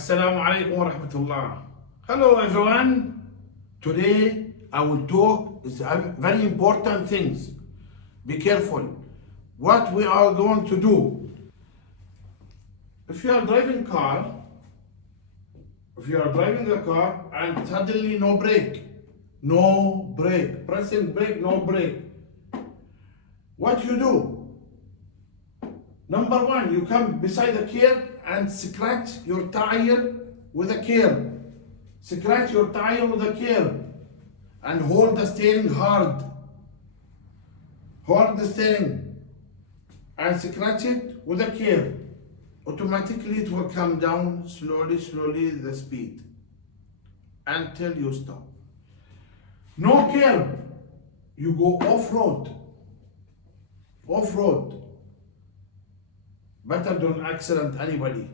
Assalamu alaikum wa rahmatullah. Hello everyone. Today I will talk very important things. Be careful what we are going to do. If you are driving a car and suddenly no brake, pressing brake, no brake, what you do? Number one, you come beside the car and scratch your tire with a car. Scratch your tire with a car and hold the steering hard. Hold the steering and scratch it with a car. Automatically it will come down slowly the speed until you stop. No curb, you go off-road. Better don't accident anybody.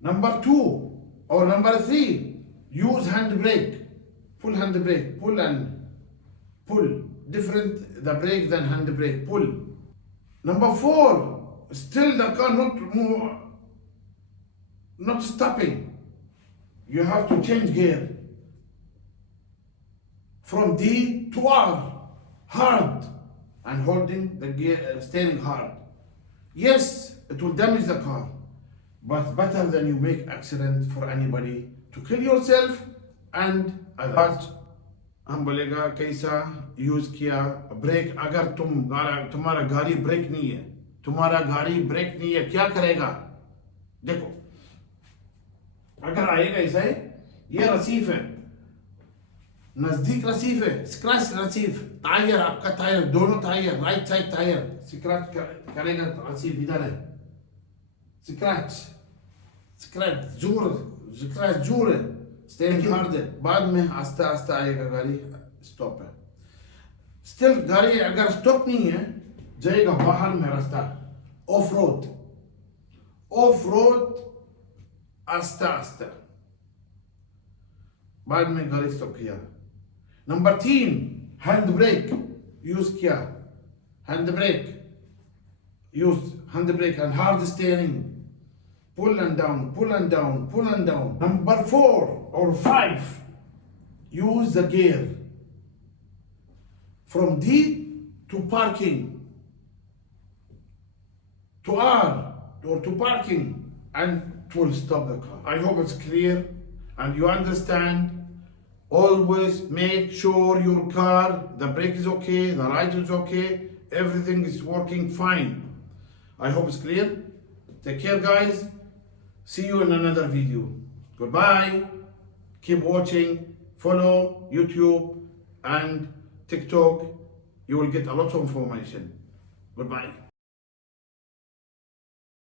Number two or number three, use handbrake. Pull handbrake, pull and pull. Different the brake than handbrake, pull. Number four, still the car not stopping. You have to change gear from D to R, hard, and holding the gear, steering hard. Yes, it will damage the car, but better than you make accident for anybody to kill yourself and others. हम बोलेगा कैसा use किया break अगर तुम्हारा गाड़ी break नहीं है, क्या करेगा? देखो अगर आएगा ऐसा है, ये रसीफ है, नजदीक रसीफ है, स्क्रैच रसीफ, टायर आपका टायर, दोनों tyre, right side tyre scratch करेगा, रसीफ इधर है, स्क्रैच जोर है, स्टेयरिंग मार दे, बाद में आस्ते आस्ते आएगा गाड़ी, स्टॉप है। स्टिल गाड़ी अगर स्टॉप नहीं है, जाएगा बाहर में रास्ता, ऑफ रोड आस्ते आस्ते, बाद में गाड़ी स्टॉप किया। नंबर 3, हैंड ब्रेक यूज किया, hand brake and hard steering, pull and down. Number 4 or 5, use the gear from D to parking, to R or to parking, and it will stop the car. I hope it's clear and you understand. Always make sure your car, the brake is okay, the light is okay, everything is working fine. I hope it's clear. Take care guys. See you in another video. Goodbye. Keep watching. Follow YouTube and TikTok. You will get a lot of information. Goodbye.